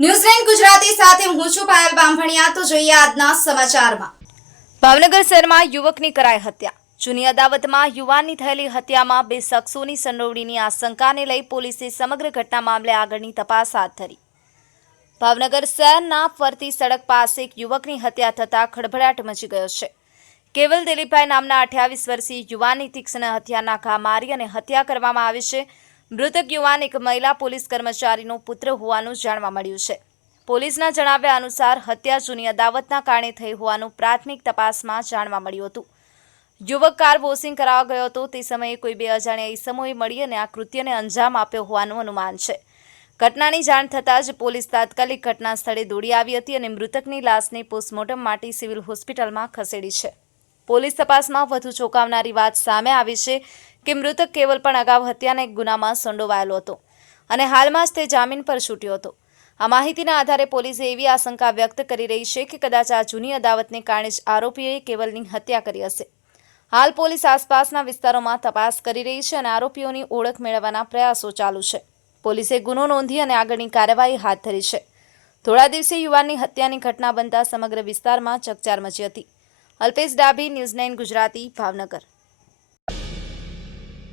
New Zealand Gujarati સાથે હું છું પાયલ બામભણિયા તો જોઈએ આજના સમાચારમાં. ભાવનગર શહેરમાં યુવકની કરાઈ હત્યા. જૂની અદાવતમાં યુવાનની થયેલી હત્યામાં બે શખ્સોની સંડોવણીની આશંકાને લઈ પોલીસે સમગ્ર ઘટના મામલે આગળની તપાસ હાથ ધરી. ભાવનગર શહેરના ફરતી સડક પાસે એક યુવકની હત્યા થતાં ખળભળાટ મચી ગયો છે. કેવલ દિલીપભાઈ નામના અઠ્યાવીસ વર્ષીય યુવાનની તીક્ષ્ણ હત્યાના ઘા મારી અને હત્યા કરવામાં આવી છે. મૃતક યુવાન એક મહિલા પોલીસ કર્મચારીનો પુત્ર હોવાનું જાણવા મળ્યું છે. પોલીસના જણાવ્યા અનુસાર હત્યા જૂની અદાવતના કારણે થઈ હોવાનું પ્રાથમિક તપાસમાં જાણવા મળ્યું હતું. યુવક કાર વોશિંગ કરાવવા ગયો હતો. તે સમયે કોઈ બે અજાણ્યા ઈસમોએ મળી અને આ કૃત્યને અંજામ આપ્યો હોવાનું અનુમાન છે. ઘટનાની જાણ થતાં જ પોલીસ તાત્કાલિક ઘટના સ્થળે દોડી આવી હતી અને મૃતકની લાશને પોસ્ટમોર્ટમ માટે સિવિલ હોસ્પિટલમાં ખસેડી છે. પોલીસ તપાસમાં વધુ ચોંકાવનારી વાત સામે આવી છે કે મૃતક કેવલ પણ અગાઉ હત્યાના એક ગુનામાં સંડોવાયેલો હતો અને હાલમાં જ તે જામીન પર છૂટ્યો હતો. આ માહિતીના આધારે પોલીસે એવી આશંકા વ્યક્ત કરી રહી છે કે કદાચ આ જૂની અદાવતને કારણે જ આરોપીઓએ કેવલની હત્યા કરી હશે. હાલ પોલીસ આસપાસના વિસ્તારોમાં તપાસ કરી રહી છે અને આરોપીઓની ઓળખ મેળવવાના પ્રયાસો ચાલુ છે. પોલીસે ગુનો નોંધી અને આગળની કાર્યવાહી હાથ ધરી છે. થોડા દિવસે યુવાનની હત્યાની ઘટના બનતા સમગ્ર વિસ્તારમાં ચકચાર મચી હતી. Alpesh Dabhi, news nine Gujarati, Bhavnagar.